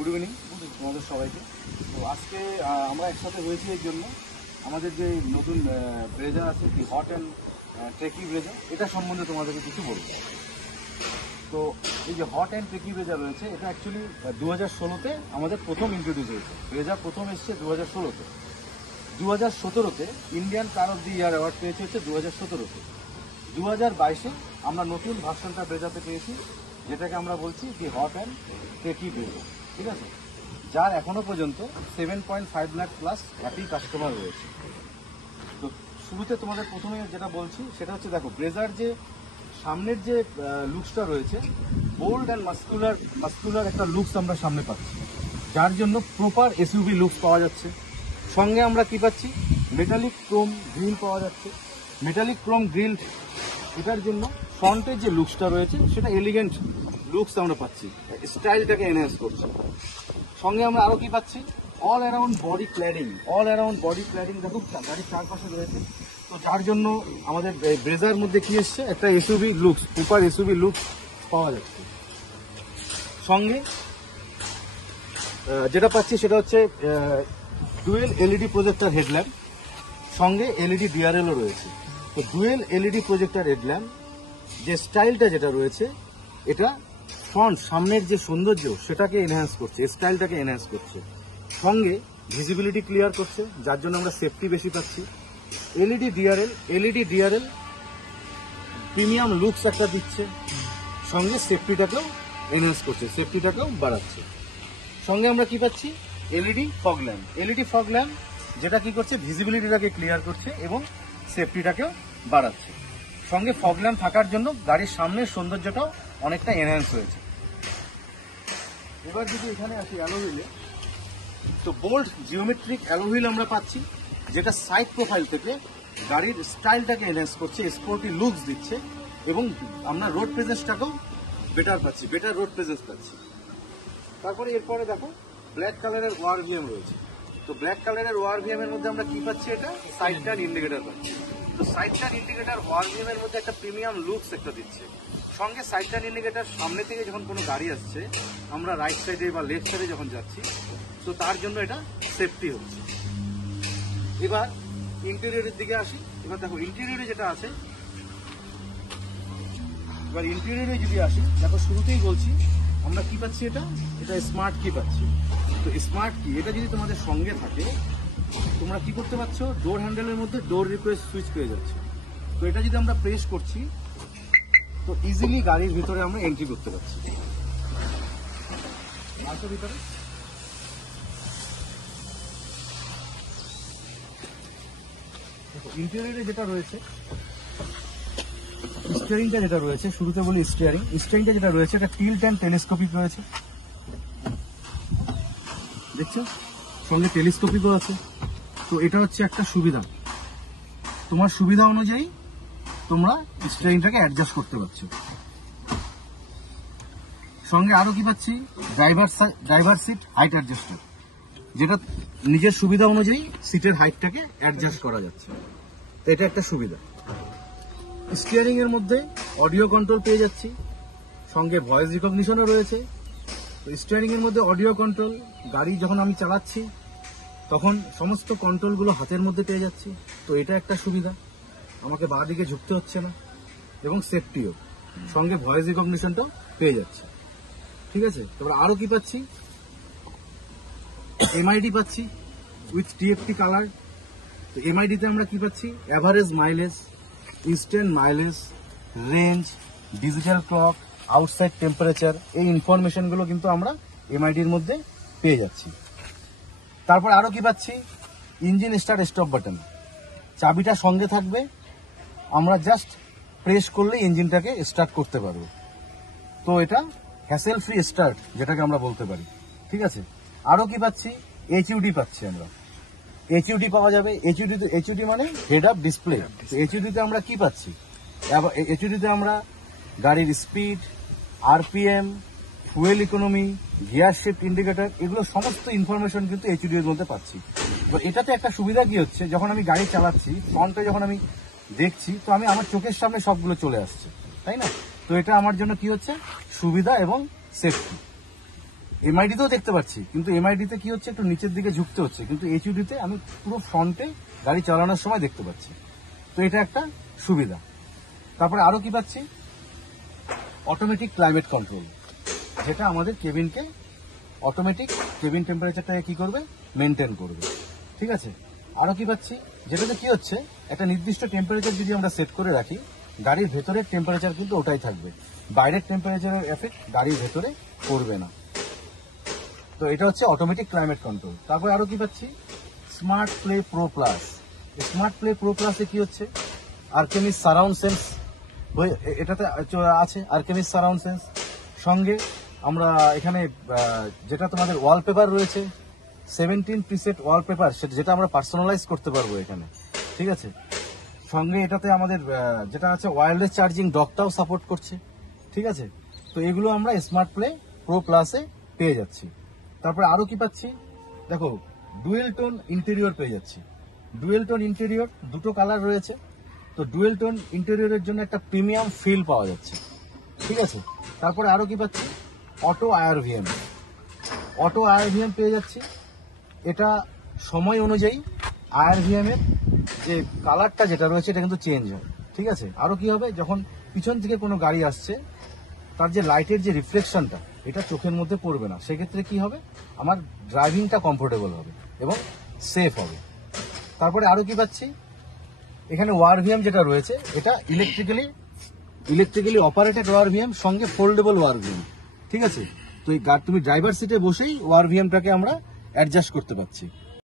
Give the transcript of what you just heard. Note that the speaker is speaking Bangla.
গুড ইভিনিং তোমাদের সবাইকে। তো আজকে আমরা একসাথে হয়েছি এই জন্য আমাদের যে নতুন ব্রেজার আছে কি হট অ্যান্ড ট্রেকি ব্রেজার, এটা সম্বন্ধে তোমাদেরকে কিছু বলবো। তো এই যে হট অ্যান্ড ট্রেকি ব্রেজার রয়েছে, এটা অ্যাকচুয়ালি 2016-তে আমাদের প্রথম ইন্ট্রোডিউস হয়েছে। ব্রেজার প্রথম এসছে 2016-তে। 2017-তে Indian car of the year award পেয়েছে হচ্ছে 2017-তে। 2022-এ আমরা নতুন ভার্সনটা ব্রেজারতে পেয়েছি, যেটাকে আমরা বলছি কি হট অ্যান্ড ট্রেকি ব্রেজার, ঠিক আছে, যার এখনো পর্যন্ত 7.5 লাখ প্লাস হ্যাপি কাস্টমার রয়েছে। তো শুরুতে তোমাদের প্রথমে যেটা বলছি সেটা হচ্ছে, দেখো ব্রেজার যে সামনের যে লুকসটা রয়েছে, বোল্ড অ্যান্ড মাস্কুলার একটা লুকস আমরা সামনে পাচ্ছি, যার জন্য প্রপার এসইউভি লুকস পাওয়া যাচ্ছে। সঙ্গে আমরা কি পাচ্ছি, মেটালিক ক্রোম গ্রিল পাওয়া যাচ্ছে। মেটালিক ক্রোম গ্রিল এটার জন্য ফ্রন্টের যে লুকসটা রয়েছে সেটা এলিগেন্ট লুকস আমরা পাচ্ছি, স্টাইলটাকে এনহ্যান্স করছে। সঙ্গে আমরা আরও কি পাচ্ছি, অল অ্যারাউন্ড বডি ক্ল্যাডিং দেখো গাড়ির চারপাশে রয়েছে। তো যার জন্য আমাদের ব্রেজার মধ্যে কি এসছে, একটা SUV looks, proper SUV looks পাওয়া যাচ্ছে। সঙ্গে যেটা পাচ্ছি সেটা হচ্ছে ডুয়েল এলইডি প্রজেক্টর হেডল্যাম্প, সঙ্গে এলইডি ডিআরএলও রয়েছে। তো ডুয়েল এলইডি প্রজেক্টর হেডল্যাম্প যে স্টাইলটা যেটা রয়েছে, এটা ফ্রন্ট সামনের যে সৌন্দর্য সেটাকে এনহ্যান্স করছে, স্টাইলটাকে এনহ্যান্স করছে। সঙ্গে ভিজিবিলিটি ক্লিয়ার করছে, যার জন্য আমরা সেফটি বেশি পাচ্ছি। এলইডি ডিআরএল প্রিমিয়াম লুকস একটা দিচ্ছে, সঙ্গে সেফটিটাকেও এনহ্যান্স করছে, সেফটিটাকেও বাড়াচ্ছে। সঙ্গে আমরা কি পাচ্ছি, এলইডি ফগ ল্যাম্প যেটা কি করছে, ভিজিবিলিটিটাকে ক্লিয়ার করছে এবং সেফটিটাকেও বাড়াচ্ছে। সঙ্গে ফগ ল্যাম্প থাকার জন্য গাড়ির সামনের সৌন্দর্যটাও অনেকটা এনহ্যান্স হয়েছে। এবার যদি এখানে আসি অ্যালোহুইলে, তো বোল্ড জিওমেট্রিক অ্যালোহুইল আমরা পাচ্ছি, যেটা সাইড প্রোফাইল থেকে গাড়ির স্টাইলটাকে এনহ্যান্স করছে, স্পোর্টি লুকস দিচ্ছে এবং আমরা রোড প্রেজেন্সটাকেও বেটার রোড প্রেজেন্স পাচ্ছি। তারপরে এরপরে দেখো ব্ল্যাক কালারের ওআরভিএম রয়েছে। তো ব্ল্যাক কালারের ওআরভিএম এর মধ্যে আমরা কি পাচ্ছি, এটা সাইড টার্ন ইন্ডিকেটর পাচ্ছি। তো সাইড টার্ন ইন্ডিকেটর ওআরভিএম এর মধ্যে একটা প্রিমিয়াম লুকস একটা দিচ্ছে। সঙ্গে সাইড টার্ন ইন্ডিকেটর সামনে থেকে যখন কোনো গাড়ি আসছে, আমরা রাইট সাইডে বা লেফট সাইডে যখন যাচ্ছি, তো তার জন্য এটা সেফটি হচ্ছে। এবার ইন্টেরিয়রের দিকে আসি। এবার দেখো ইন্টেরিয়রে যেটা আছে, এবার ইন্টেরিয়রে যদি আসি, দেখো শুরুতেই বলছি আমরা কি পাচ্ছি, এটা স্মার্ট কি পাচ্ছি। তো স্মার্ট কি এটা যদি তোমাদের সঙ্গে থাকে, তোমরা কি করতে পারছো, ডোর হ্যান্ডেলের মধ্যে ডোর রিকোয়েস্ট সুইচ পেয়ে যাচ্ছে। তো এটা যদি আমরা প্রেস করছি, তো ইজিলি গাড়ির ভিতরে আমরা এন্ট্রি করতে পারছি। ভিতরে ইন্টেরিয়রে যেটা রয়েছে, স্টিয়ারিংটা যেটা রয়েছে, শুরুতে বলি স্টিয়ারিংটা যেটা রয়েছে, এটা টিল্ট অ্যান্ড টেলিস্কোপিক রয়েছে, দেখছো, সঙ্গে টেলিস্কোপিকও আছে। তো এটা হচ্ছে একটা সুবিধা, তোমার সুবিধা অনুযায়ী তোমরা স্টিয়ারিংটাকে অ্যাডজাস্ট করতে পারছো। সঙ্গে আরো কি পাচ্ছি, ড্রাইভার সিট হাইট অ্যাডজাস্টার, যেটা নিজের সুবিধা অনুযায়ী সিটের হাইটটাকে অ্যাডজাস্ট করা যাচ্ছে। তো এটা একটা সুবিধা। স্টিয়ারিং এর মধ্যে অডিও কন্ট্রোল পেয়ে যাচ্ছি, সঙ্গে ভয়েস রিকগনিশনও রয়েছে। তো স্টিয়ারিং এর মধ্যে অডিও কন্ট্রোল, গাড়ি যখন আমি চালাচ্ছি তখন সমস্ত কন্ট্রোলগুলো হাতের মধ্যে পেয়ে যাচ্ছি। তো এটা একটা সুবিধা, আমাকে বাঁ দিকে ঝুঁকতে হচ্ছে না, এবং সেফটিও। সঙ্গে ভয়েস রিকগনিশনটাও পেয়ে যাচ্ছে, ঠিক আছে। তারপর আরো কি পাচ্ছি, এমআইডি পাচ্ছি উইথ টিএফটি কালার। তো এমআইডিতে আমরা কি পাচ্ছি, average mileage, instant mileage, range, digital clock, outside temperature, এই ইনফরমেশনগুলো কিন্তু আমরা এমআইডির মধ্যে পেয়ে যাচ্ছি। তারপর আরো কি পাচ্ছি, ইঞ্জিন স্টার্ট স্টপ বাটন, চাবিটা সঙ্গে থাকবে, আমরা জাস্ট প্রেস করলে ইঞ্জিনটাকে স্টার্ট করতে পারবো। তো এটা হ্যাসেল ফ্রি স্টার্ট যেটাকে আমরা বলতে পারি, ঠিক আছে। আরো কি পাচ্ছি, এইচইউডি পাচ্ছি আমরা, এইচইউডি পাওয়া যাবে। এইচইউডি মানে হেড আপ ডিসপ্লে। এইচইউডিতে আমরা কি পাচ্ছি, এইচইউডিতে আমরা গাড়ির speed, RPM, fuel economy, gear shift indicator, এগুলো সমস্ত ইনফরমেশন কিন্তু এইচইউডি এর মধ্যে পাচ্ছি। তো এটাতে একটা সুবিধা কি হচ্ছে, যখন আমি গাড়ি চালাচ্ছি ফ্রন্টে যখন আমি দেখছি, তো আমি আমার চোখের সামনে সবগুলো চলে আসছে, তাই না। তো এটা আমার জন্য কি হচ্ছে, সুবিধা এবং সেফটি। এমআইডিতেও দেখতে পাচ্ছি, কিন্তু এমআইডিতে কি হচ্ছে, একটু নিচের দিকে ঝুঁকতে হচ্ছে, কিন্তু এইচইউডিতে আমি পুরো ফ্রন্টে গাড়ি চালানোর সময় দেখতে পাচ্ছি। তো এটা একটা সুবিধা। তারপরে আরো কি পাচ্ছি, অটোমেটিক ক্লাইমেট কন্ট্রোল, যেটা আমাদের কেবিনকে অটোমেটিক কেবিন টেম্পারেচারটাকে কি করবে, মেনটেন করবে। ঠিক আছে, আরো কি পাচ্ছি, যেটাতে কি হচ্ছে, একটা নির্দিষ্ট টেম্পারেচার যদি আমরা সেট করে রাখি, গাড়ির ভেতরের টেম্পারেচার কিন্তু ওটাই থাকবে, বাইরের টেম্পারেচারের এফেক্ট গাড়ির ভেতরে করবে না। তো এটা হচ্ছে অটোমেটিক ক্লাইমেট কন্ট্রোল। তারপরে আরো কি পাচ্ছি, smart play pro plus. Smart play pro প্লাসে কি হচ্ছে, আর্কেমিস সারাউন্ড সেন্স এটাতে আছে, আর্কেমিস সারাউন্ড সেন্স। সঙ্গে আমরা এখানে যেটা তোমাদের ওয়ালপেপার রয়েছে, 17 প্রিসেট ওয়ালপেপার, যেটা আমরা পার্সোনালাইজ করতে পারবো এখানে। ঠিক আছে, সঙ্গে এটাতে আমাদের যেটা আছে ওয়্যারলেস চার্জিং ডকটাও সাপোর্ট করছে। ঠিক আছে, তো এগুলো আমরা স্মার্ট প্লে প্রো প্লাসে পেয়ে যাচ্ছি। তারপরে আরো কি পাচ্ছি, দেখো ডুয়েল টোন ইন্টেরিয়র পেয়ে যাচ্ছি। ডুয়েল টোন ইন্টেরিয়র, দুটো কালার রয়েছে, তো ডুয়েল টোন ইন্টেরিয়রের জন্য একটা প্রিমিয়াম ফিল পাওয়া যাচ্ছে। ঠিক আছে, তারপরে আরো কি পাচ্ছি, অটো আইআরভিএম। অটো আইআরভিএম পেয়ে যাচ্ছি। এটা সময় অনুযায়ী আইআরভিএম এর যে কালারটা যেটা রয়েছে এটা কিন্তু চেঞ্জ হয়। ঠিক আছে, আরো কি হবে, যখন পিছন থেকে কোনো গাড়ি আসছে, তার যে লাইটের যে রিফ্লেকশনটা, এটা চোখের মধ্যে পড়বে না। সেক্ষেত্রে কি হবে, আমার ড্রাইভিংটা কমফোর্টেবল হবে এবং সেফ হবে। তারপরে আরো কি পাচ্ছি, এখানে ওয়ারভিএম যেটা রয়েছে, এটা ইলেকট্রিক্যালি অপারেটেড ওয়ারভিএম, সঙ্গে ফোল্ডেবল ওয়ারভিএম। ঠিক আছে, তো এই তুমি ড্রাইভার সিটে বসেই ওয়ারভিএমটাকে আমরা অ্যাডজাস্ট করতে পারছি।